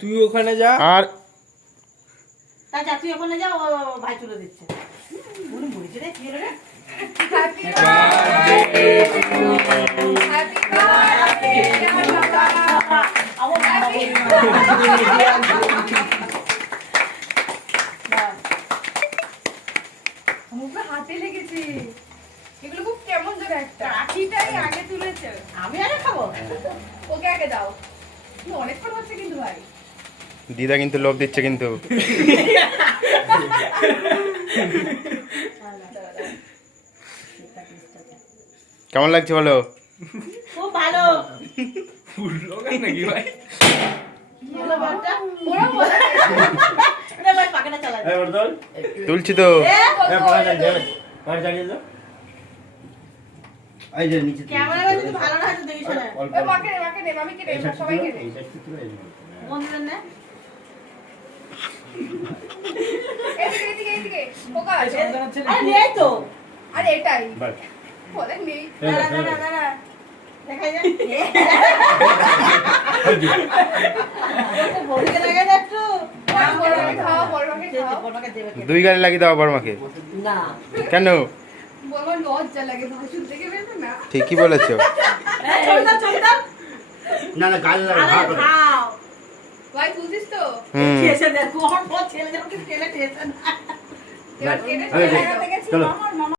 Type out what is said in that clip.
তুই ওখানে যা আর আচ্ছা তুই ওখানে যা, ও ভাই তুলে দিচ্ছে। বলুন বলেছে রে, কি হলো রে? হ্যাপি বার্থডে হ্যাপি বার্থডে আমার হ্যাপি মুখে হাতে লেগেছে। এগুলো খুব কেমন যেন একটা আখিটাই আগে তুলেছে। আমি আগে খাবো। ওকে আগে দাও। অনেকক্ষণ হচ্ছে কিন্তু ভাই। দিদা কিন্তু লোভ দিচ্ছে কিন্তু। কেমন লাগছে বলো? খুব ভালো। ফুললো নাকি ভাই? কি হলো বাচ্চা? ওরা বলে রে ভাই পাখাটা চালা দে। তুলছি তো। ক্যামেরা যদি ভালো না হয় তো দেখিস না। ওই মাকে নে মামিকে নে সবাইকে নে। বন্ধুদের নে। এদিকে পোকা আছে। আরে নেই তো। আরে এটাই বলে নেই। দাঁড়া দাঁড়া দাঁড়া। দেখাই যা। ওকে বলতে লাগে না একটু। বড় মাকে খাও বড় মাকে দে, দে, খাও। বড়মাকে দেবে কে? দুই গালে লাগিয়ে দাও আবার মাকে। না। কেন? বড় লজ্জা লাগে ভাষণ থেকে বেরবে না। ঠিকই বলেছো। চল দাও, চল দাও। না না গাল আরে খাও। ভাই তুলছিস তো? হুম। খেয়েছে দেখো, আমার বড় ছেলে যেন কি খেলে খেয়েছে না। এবার কেটে আরে, লাগাতে গেছি চলো। আমার মামা